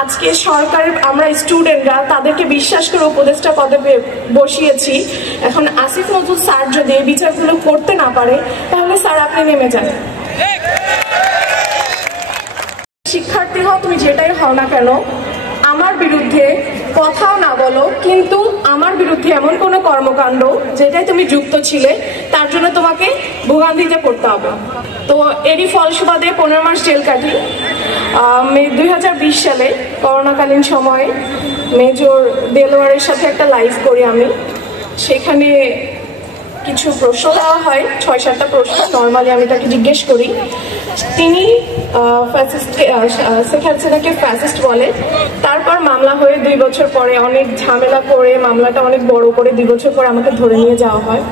আজকে সরকারের আমরা স্টুডেন্টরা তাদেরকে বিশ্বাস করে উপদেষ্টা পদে বসিয়েছি। এখন আসিফ নজরুল স্যার যদি এই বিচারগুলো করতে না পারে তাহলে স্যার আপনি নেমে যান। শিক্ষার্থী হও, তুমি যেটাই হও না কেন, আমার বিরুদ্ধে কথাও না বলো, কিন্তু আমার বিরুদ্ধে এমন কোনো কর্মকাণ্ড যেটাই তুমি যুক্ত ছিলে তার জন্য তোমাকে ভোগান্তিতে পড়তে হবে। তো এরই ফলস্বরূপে 15 মাস জেল কাটি। 2020 সালে করোনাকালীন সময়ে মেজর দেলোয়ারের সাথে একটা লাইভ করি আমি। সেখানে কিছু প্রশ্ন দেওয়া হয়, 6-7টা প্রশ্ন। নর্মালি আমি তাকে জিজ্ঞেস করি তিনি শেখ হাসিনাকে ফ্যাসিস্ট বলে। তারপর মামলা হয়ে 2 বছর পরে অনেক ঝামেলা করে মামলাটা অনেক বড় করে 2 বছর পরে আমাকে ধরে নিয়ে যাওয়া হয়।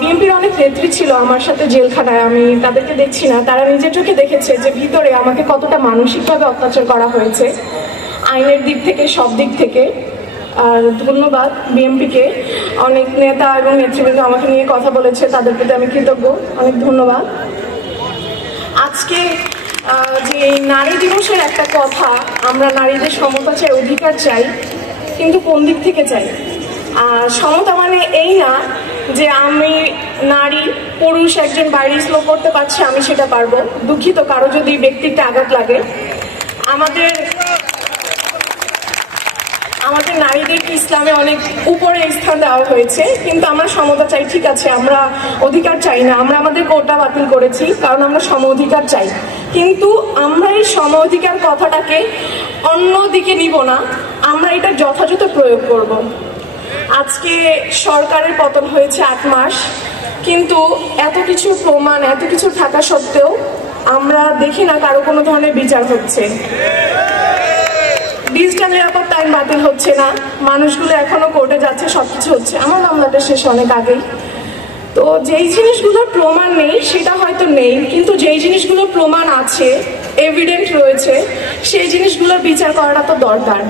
বিএনপির অনেক নেত্রী ছিল আমার সাথে জেলখানায়, আমি তাদেরকে দেখছি না, তারা নিজের চোখে দেখেছে যে ভিতরে আমাকে কতটা মানসিকভাবে অত্যাচার করা হয়েছে, আইনের দিক থেকে সব দিক থেকে। আর ধন্যবাদ বিএনপিকে, অনেক নেতা এবং নেতৃবৃন্দ আমাকে নিয়ে কথা বলেছে, তাদের প্রতি আমি কৃতজ্ঞ, অনেক ধন্যবাদ। আজকে যে নারী দিবসের একটা কথা, আমরা নারীদের সমতা চাই, অধিকার চাই, কিন্তু কোন দিক থেকে চাই? সমতা মানে এই না যে আমি নারী পুরুষ একজন বাইরে স্লো করতে পারছি আমি সেটা পারবো। দুঃখিত, কারো যদি ব্যক্তিত্বে আঘাত লাগে, আমাদের নারীদেরকে ইসলামে অনেক উপরে স্থান দেওয়া হয়েছে, কিন্তু আমরা সমতা চাই, ঠিক আছে, আমরা অধিকার চাই না, আমরা আমাদের কোটা বাতিল করেছি কারণ আমরা সম অধিকার চাই, কিন্তু আমরা এই সম অধিকার কথাটাকে অন্য দিকে নিব না, আমরা এটা যথাযথ প্রয়োগ করব। আজকে সরকারের পতন হয়েছে 8 মাস, কিন্তু এত কিছু প্রমাণ, এত কিছু থাকা সত্ত্বেও আমরা দেখি না কারো কোনো ধরনের বিচার হচ্ছে। ডিজিটাল নিরাপত্তা আইন বাতিল হচ্ছে না, মানুষগুলো এখনো কোর্টে যাচ্ছে, সবকিছু হচ্ছে। আমার মামলাটা শেষ অনেক আগেই। তো যেই জিনিসগুলোর প্রমাণ নেই সেটা হয়তো নেই, কিন্তু যেই জিনিসগুলো প্রমাণ আছে, এভিডেন্ট রয়েছে, সেই জিনিসগুলোর বিচার করাটা তো দরকার।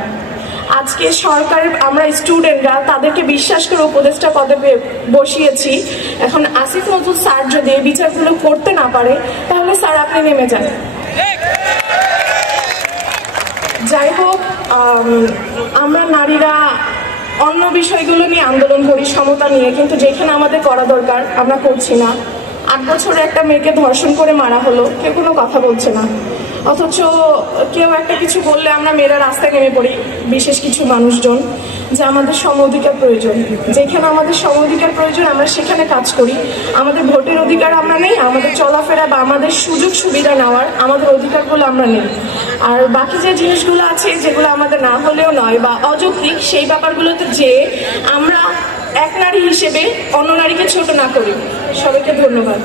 আজকে সরকারের আমরা স্টুডেন্টরা তাদেরকে বিশ্বাস করে উপদেষ্টা পদে বসিয়েছি। এখন আসিফ নজরুল স্যার যদি এই বিচারগুলো করতে না পারে তাহলে স্যার আপনি নেমে যান। যাই হোক, আমরা নারীরা অন্য বিষয়গুলো নিয়ে আন্দোলন করি, সমতা নিয়ে, কিন্তু যেখানে আমাদের করা দরকার আমরা করছি না। 8 বছরে একটা মেয়েকে ধর্ষণ করে মারা হলো, কেউ কোনো কথা বলছে না, অথচ কেউ একটা কিছু বললে আমরা মেয়েরা রাস্তায় নেমে পড়ি, বিশেষ কিছু মানুষজন, যে আমাদের সম অধিকার প্রয়োজন। যেখানে আমাদের সম অধিকার প্রয়োজন আমরা সেখানে কাজ করি। আমাদের ভোটের অধিকার আমরা নেই, আমাদের চলাফেরা বা আমাদের সুযোগ সুবিধা নেওয়ার আমাদের অধিকারগুলো আমরা নেই। আর বাকি যে জিনিসগুলো আছে যেগুলো আমাদের না হলেও নয় বা অযৌক্তিক, সেই ব্যাপারগুলোতে যে আমরা এক নারী হিসেবে অন্য নারীকে ছোট না করি। সবাইকে ধন্যবাদ।